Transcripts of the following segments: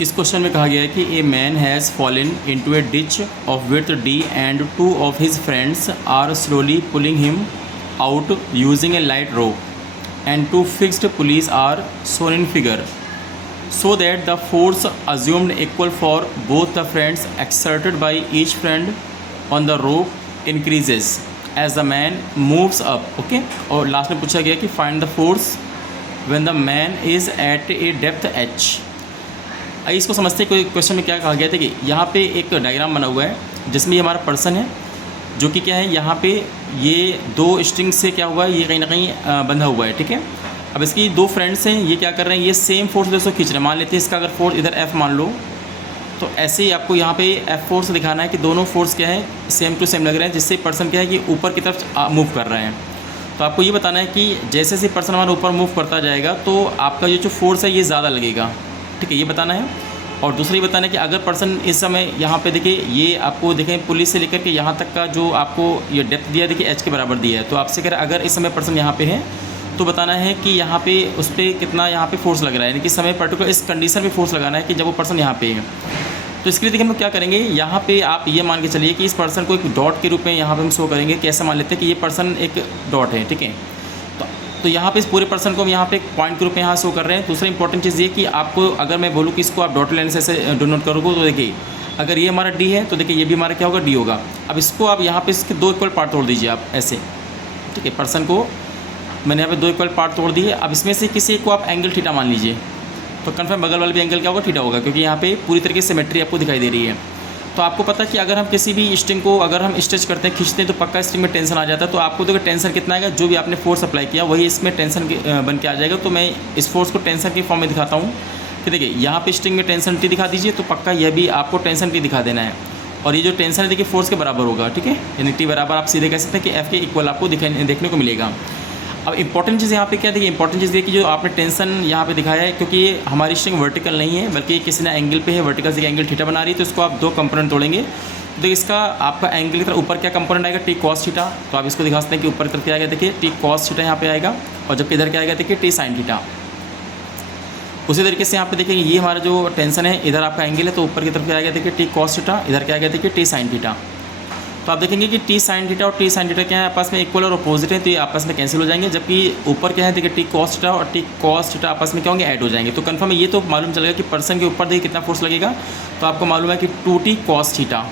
इस क्वेश्चन में कहा गया है कि a man has fallen into a ditch of width d and two of his friends are slowly pulling him out using a light rope and two fixed pulleys are shown in figure so that the force assumed equal for both the friends exerted by each friend on the rope increases as the man moves up. Okay, और last में पूछा गया कि find the force when the man is at a depth h. आइए इसको समझते हैं। कोई क्वेश्चन में क्या कहा गया था कि यहाँ पे एक डायग्राम बना हुआ है जिसमें ये हमारा पर्सन है जो कि क्या है, यहाँ पे ये दो स्ट्रिंग से क्या हुआ है, ये कहीं ना कहीं बंधा हुआ है। ठीक है, अब इसकी दो फ्रेंड्स हैं, ये क्या कर रहे हैं, ये सेम फोर्स से खींच रहे हैं। मान लेते हैं इसका अगर फोर्स इधर F मान लो, तो ऐसे ही आपको यहाँ पे F फोर्स दिखाना है कि दोनों फोर्स क्या है, सेम टू सेम लग रहे हैं, जिससे पर्सन क्या है कि ऊपर की तरफ मूव कर रहे हैं। तो आपको ये बताना है कि जैसे जैसे पर्सन हमारा ऊपर मूव करता जाएगा तो आपका ये जो फोर्स है ये ज़्यादा लगेगा। ठीक है, ये बताना है। और दूसरा ये बताना है कि अगर पर्सन इस समय यहाँ पे देखिए, ये आपको देखें पुलिस से लेकर के यहाँ तक का जो आपको ये डेप्थ दिया है, देखिए h के बराबर दिया है। तो आपसे कह रहा है अगर इस समय पर्सन यहाँ पे है तो बताना है कि यहाँ पे उस पर कितना यहाँ पे फोर्स लग रहा है, यानी कि समय पर्टिकुलर इस कंडीशन पे फोर्स लगाना है कि जब वो पर्सन यहाँ पे है। तो इसके लिए देखिए हम लोग क्या करेंगे, यहाँ पे आप ये मान के चलिए कि इस पर्सन को एक डॉट के रूप में यहाँ पे हम शो करेंगे। कैसे मान लेते हैं कि ये पर्सन एक डॉट है। ठीक है, तो यहाँ पे इस पूरे पर्सन को हम यहाँ पे एक पॉइंट के रूप में यहाँ शो कर रहे हैं। दूसरा इंपॉर्टेंट चीज़ ये कि आपको अगर मैं बोलूँ कि इसको आप डॉट लाइन से ऐसे डोनोट करोगे तो देखिए अगर ये हमारा डी है तो देखिए ये भी हमारा क्या होगा, डी होगा। अब इसको आप यहाँ पे इसके दो इक्वल पार्ट तोड़ दीजिए आप ऐसे। ठीक है, पर्सन को मैंने यहाँ पे दो इक्वल पार्ट तोड़ दिए। अब इसमें से किसी एक को आप एंगल थीटा मान लीजिए, तो कन्फर्म बगल वाला भी एंगल क्या होगा, थीटा होगा, क्योंकि यहाँ पे पूरी तरीके से सिमेट्री आपको दिखाई दे रही है। तो आपको पता है कि अगर हम किसी भी स्ट्रिंग को अगर हम स्ट्रेच करते हैं, खींचते हैं, तो पक्का स्ट्रिंग में टेंशन आ जाता है। तो आपको देखो टेंशन कितना आएगा, जो भी आपने फोर्स अप्लाई किया वही इसमें टेंशन बन के आ जाएगा। तो मैं इस फोर्स को टेंशन के फॉर्म में दिखाता हूँ कि देखिए यहाँ पे स्ट्रिंग में टेंशन टी दिखा दीजिए, तो पक्का यह भी आपको टेंशन टी दिखा देना है। और ये जो टेंशन है देखिए फोर्स के बराबर होगा। ठीक है, यानी टी बराबर आप सीधे कह सकते हैं कि एफ के इक्वल आपको देखने को मिलेगा। अब इंपॉर्टेंट चीज़ यहाँ पे क्या देखिए, इंपॉर्टेंट चीज़ ये कि जो आपने टेंशन यहाँ पे दिखाया है, क्योंकि ये हमारी स्ट्रिंग वर्टिकल नहीं है बल्कि किसी ने एंगल पे है, वर्टिकल से एंगल थीटा बना रही है। तो इसको आप दो कंपोनेंट तोड़ेंगे तो इसका आपका एंगल की तरफ ऊपर क्या कंपोनेंट आएगा, टी कॉस थीटा। तो आप इसको दिखा सकते हैं कि ऊपर की तरफ क्या आएगा, देखिए टी कॉस थीटा यहाँ पे आएगा, और जबकि इधर क्या आएगा देखिए टी साइन थीटा। उसी तरीके से यहाँ पे देखिए ये हमारा जो टेंशन है, इधर आपका एंगल है तो ऊपर की तरफ क्या आएगा देखिए टी कॉस थीटा, इधर क्या आएगा देखिए टी साइन थीटा। तो आप देखेंगे कि टी साइन थीटा और टी साइन थीटा क्या है, आपस में इक्वल और अपोजिट है, तो ये आपस में कैंसिल हो जाएंगे। जबकि ऊपर क्या है देखिए टी कॉस थीटा और टी कॉस थीटा आपस में क्या होंगे, ऐड हो जाएंगे। तो कंफर्म है, ये तो मालूम चलेगा कि पर्सन के ऊपर देखिए कितना फोर्स लगेगा। तो आपको मालूम है कि 2t कॉस थीटा,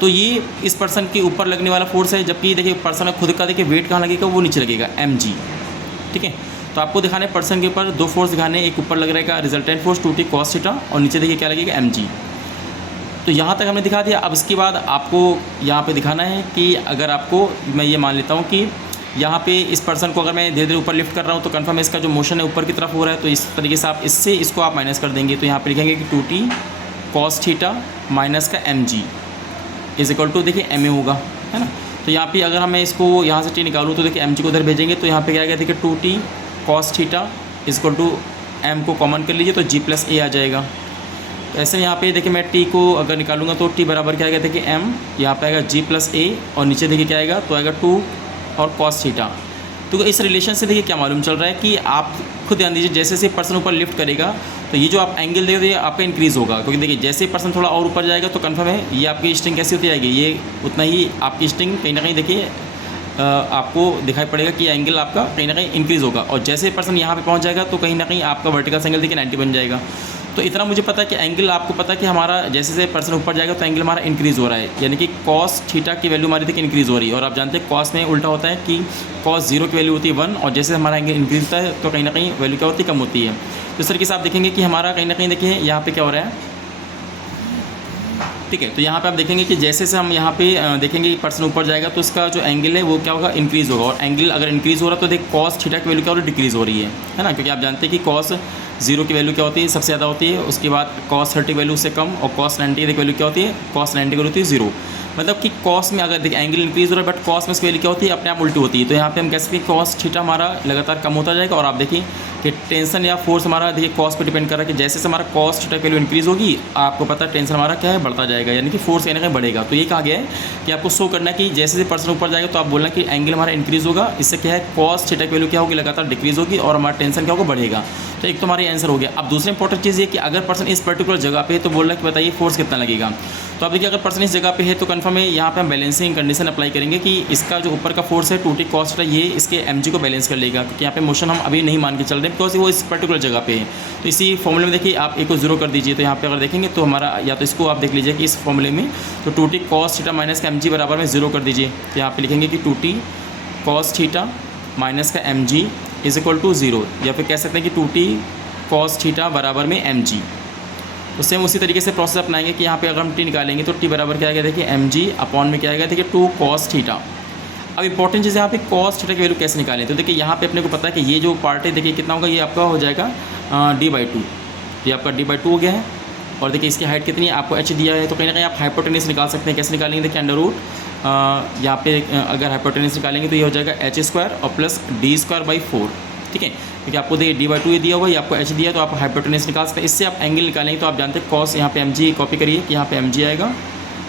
तो ये इस पर्सन के ऊपर लगने वाला फोर्स है। जबकि देखिए पर्सन खुद का देखिए वेट कहाँ लगेगा, वो नीचे लगेगा, mg। ठीक है, तो आपको दिखाने पर्सन के ऊपर दो फोर्स दिखाने, एक ऊपर लग रहेगा resultant force 2t cos theta, और नीचे देखिए क्या लगेगा, mg। तो यहाँ तक हमने दिखा दिया। अब इसके बाद आपको यहाँ पे दिखाना है कि अगर आपको मैं ये मान लेता हूँ कि यहाँ पे इस पर्सन को अगर मैं धीरे धीरे ऊपर लिफ्ट कर रहा हूँ तो कंफर्म है इसका जो मोशन है ऊपर की तरफ हो रहा है। तो इस तरीके से आप इससे इसको आप माइनस कर देंगे। तो यहाँ पे लिखेंगे कि 2t कॉस थीटा माइनस का mg इज इक्वल टू देखिए ma होगा, है ना। तो यहाँ पे अगर मैं इसको यहाँ से t निकालूँ तो देखिए mg को उधर भेजेंगे, तो यहाँ पे क्या आएगा देखिए 2t cos theta is equal to m को कॉमन कर लीजिए तो g प्लस a आ जाएगा। ऐसे यहाँ पे देखिए मैं t को अगर निकालूंगा तो t बराबर क्या आएगा देखिए m, यहाँ पे आएगा g प्लस a, और नीचे देखिए क्या आएगा, तो आएगा 2 और cos थीटा। तो इस रिलेशन से देखिए क्या मालूम चल रहा है कि आप खुद ध्यान दीजिए, जैसे जैसे पर्सन ऊपर लिफ्ट करेगा तो ये जो आप एंगल देखो ये आपका इंक्रीज़ होगा। क्योंकि देखिए जैसे ही पर्सन थोड़ा और ऊपर जाएगा तो कंफर्म है ये आपकी स्ट्रिंग कैसी होती जाएगी, ये उतना ही आपकी स्ट्रिंग कहीं ना कहीं देखिए आपको दिखाई पड़ेगा कि एंगल आपका कहीं ना कहीं इंक्रीज़ होगा। और जैसे पर्सन यहाँ पे पहुँच जाएगा तो कहीं ना कहीं आपका वर्टिकल एंगल देखिए 90 बन जाएगा। तो इतना मुझे पता है कि एंगल आपको पता है कि हमारा जैसे जैसे पर्सन ऊपर जाएगा तो एंगल हमारा इंक्रीज़ हो रहा है, यानी कि कॉस थीटा की वैल्यू हमारी देखिए इंक्रीज़ हो रही है। और आप जानते हैं कॉस में उल्टा होता है कि कॉस 0 की वैल्यू होती है 1, और जैसे हमारा एंगल इंक्रीज होता है तो कहीं ना कहीं वैल्यू क्या होती है, कम होती है। तो इस तरीके से आप देखेंगे कि हमारा कहीं ना कहीं देखिए यहाँ पे क्या हो रहा है। ठीक है, तो यहाँ पे आप देखेंगे कि जैसे से हम यहाँ पे देखेंगे कि पर्सन ऊपर जाएगा तो इसका जो एंगल है वो क्या होगा, इंक्रीज़ होगा। और एंगल अगर इंक्रीज़ हो रहा है तो देख कॉस थीटा की वैल्यू क्या हो रही है, डिक्रीज़ हो रही है ना। क्योंकि आप जानते हैं कि कॉस 0 की वैल्यू क्या होती है, सबसे ज़्यादा होती है। उसके बाद cos 30 वैल्यू से कम, और cos 90 की वैल्यू क्या होती है, cos 90 की वैल्यू होती है 0। मतलब कि कॉस में अगर देखिए एंगल इंक्रीज हो रहा है बट कॉस में इसकी वैल्यू क्या होती है, अपने आप उल्टी होती है। तो यहाँ पे हम कह सकते हैं कॉस थीटा हमारा लगातार कम होता जाएगा। और आप देखिए कि टेंशन या फोर्स हमारा देखिए कॉस पे डिपेंड कर रहा है कि जैसे जैसे हमारा कॉस थीटा की वैल्यू इंक्रीज होगी आपको पता है टेंशन हमारा क्या है, बढ़ता जाएगा, यानी कि फोर्स कहीं ना कहीं बढ़ेगा। तो ये कहा गया है कि आपको शो करना है कि जैसे जैसे पर्सन ऊपर जाएगा तो आप बोलना कि एंगल हमारा इंक्रीज होगा, इससे क्या है कॉस थीटा की वैल्यू क्या होगी, लगातार डिक्रीज होगी और हमारा टेंशन क्या होगा, बढ़ेगा। तो एक तो हमारी आंसर हो गया। अब दूसरी इंपॉर्टेंट चीज़ ये कि अगर पर्सन इस पर्टिकुलर जगह पे है तो बोल रहा है कि बताइए फोर्स कितना लगेगा। तो आप देखिए अगर पर्सन इस जगह पे है तो कंफर्म है यहाँ पे हम बैलेंसिंग कंडीशन अप्लाई करेंगे कि इसका जो ऊपर का फोर्स है 2t cos थीटा ये इसके mg को बैलेंस कर लेगा, क्योंकि यहाँ पे मोशन हम अभी नहीं मान के चल रहे हैं बिकॉज वो इस पर्टिकुलर जगह पे है। तो इसी फॉर्मूले में देखिए आप एक को जीरो कर दीजिए, तो यहाँ पे अगर देखेंगे तो हमारा या तो इसको आप देख लीजिए कि इस फॉर्मूले में तो 2t cos थीटा माइनस का mg बराबर में जीरो कर दीजिए। तो यहाँ पे लिखेंगे कि 2t cos थीटा माइनस का mg is equal to zero, या फिर कह सकते हैं कि 2t cos थीटा बराबर में mg। तो सेम उसी तरीके से प्रोसेस अपनाएंगे कि यहाँ पे अगर हम t निकालेंगे तो t बराबर क्या आएगा, देखिए mg अपॉन में क्या आएगा, देखिए 2 cos थीटा। अब इंपॉर्टेंट चीज़ यहाँ पे cos थीटा की वैल्यू कैसे निकालें। तो देखिए यहाँ पे अपने को पता है कि ये जो पार्ट है देखिए कितना होगा, ये आपका हो जाएगा d/2, ये आपका d/2 हो गया है। और देखिए इसकी हाइट कितनी है, आपको h दिया है, तो कहीं ना कहीं आप हाइपोटेनस निकाल सकते हैं। कैसे निकालेंगे, देखिए अंडर रूट यहाँ पे अगर हाइपोटेनस निकालेंगे तो ये हो जाएगा h² और प्लस d²/4, ठीक है, क्योंकि आपको देखिए d/2 ये दिया हुआ, ये आपको h दिया, तो आप हाइपोटेनस निकाल सकते हैं। इससे आप एंगल निकालेंगे तो आप जानते हैं कॉस, यहाँ पे mg कॉपी करिए कि यहाँ पे mg आएगा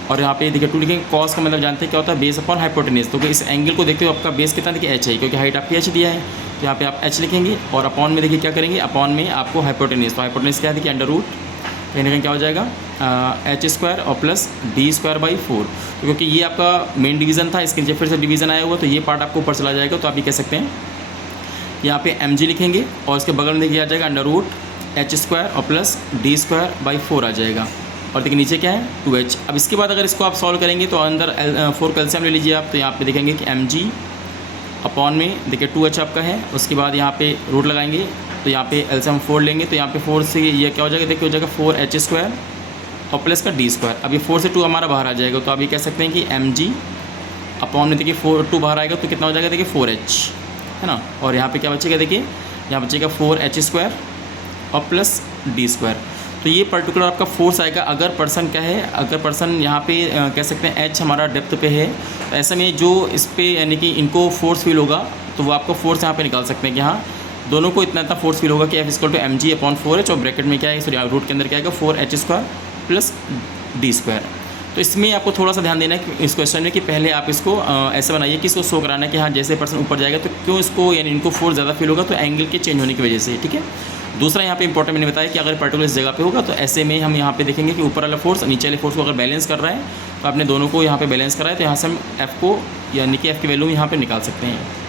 और यहाँ पे देखिए 2 लिखेंगे। कॉस का मतलब जानते हैं क्या होता है, बेस अपॉन हाइपोटेनस। तो इस एंगल को देखते हो आपका बेस कितना, देखिए h है, क्योंकि हाइट आपकी h दिया है, तो यहाँ पे आप h लिखेंगे और अपॉन में देखिए क्या करेंगे, अपॉन में आपको हाइपोटेनस, तो हाइपोटेनस क्या है देखिए अंडर रूट कहीं ना कहीं क्या हो जाएगा h² और प्लस d²/4। तो क्योंकि ये आपका मेन डिवीज़न था, इसके नीचे फिर से डिवीज़न आया हुआ, तो ये पार्ट आपको ऊपर चला जाएगा। तो आप ये कह सकते हैं यहाँ पे mg लिखेंगे और इसके बगल में देखिए आ जाएगा अंडर रूट h² और प्लस d²/4 आ जाएगा। और देखिए नीचे क्या है 2h। अब इसके बाद अगर इसको आप सॉल्व करेंगे तो अंदर 4 कैल्शियम ले लीजिए आप, तो यहाँ पे देखेंगे कि mg अपॉन में देखिए 2h आपका है, उसके बाद यहाँ पे रूट लगाएंगे तो यहाँ पे एल्शियम 4 लेंगे, तो यहाँ पे 4 से ये क्या हो जाएगा, देखिए हो जाएगा 4h² और प्लस का d²। अब ये 4 से 2 हमारा बाहर आ जाएगा, तो आप ये कह सकते हैं कि mg अपॉन में देखिए 2 बाहर आएगा तो कितना हो जाएगा, देखिए 4h है ना। और यहाँ पे क्या बचेगा, देखिए यहाँ बचेगा 4h² और प्लस d²। तो ये पर्टिकुलर आपका फोर्स आएगा अगर पर्सन क्या है, अगर पर्सन यहाँ पे कह सकते हैं h हमारा डेप्थ पे है, तो ऐसे में जो इस पे यानी कि इनको फोर्स फील होगा तो वो आपको फोर्स यहाँ पे निकाल सकते हैं कि हाँ दोनों को इतना फोर्स फील होगा कि F = mg अपॉन 4h और ब्रैकेट में क्या है, सॉरी रूट के अंदर क्या आएगा 4h² प्लस d²। तो इसमें आपको थोड़ा सा ध्यान देना है इस क्वेश्चन में कि पहले आप इसको ऐसा बनाइए कि इसको शो कराना है कि हाँ जैसे पर्सन ऊपर जाएगा तो क्यों इसको यानी इनको फोर्स ज़्यादा फील होगा, तो एंगल के चेंज होने की वजह से, ठीक है। दूसरा यहाँ पे इंपॉर्टेंट मैंने बताया कि अगर पर्टिकुलर इस जगह पे होगा तो ऐसे में हम यहाँ पे देखेंगे कि ऊपर वाला फोर्स नीचे वाले फोर्स को अगर बैलेंस कर रहा है तो आपने दोनों को यहाँ पे बैलेंस करा है, तो यहाँ से हम F को यानी कि F की वैल्यू यहाँ पे निकाल सकते हैं।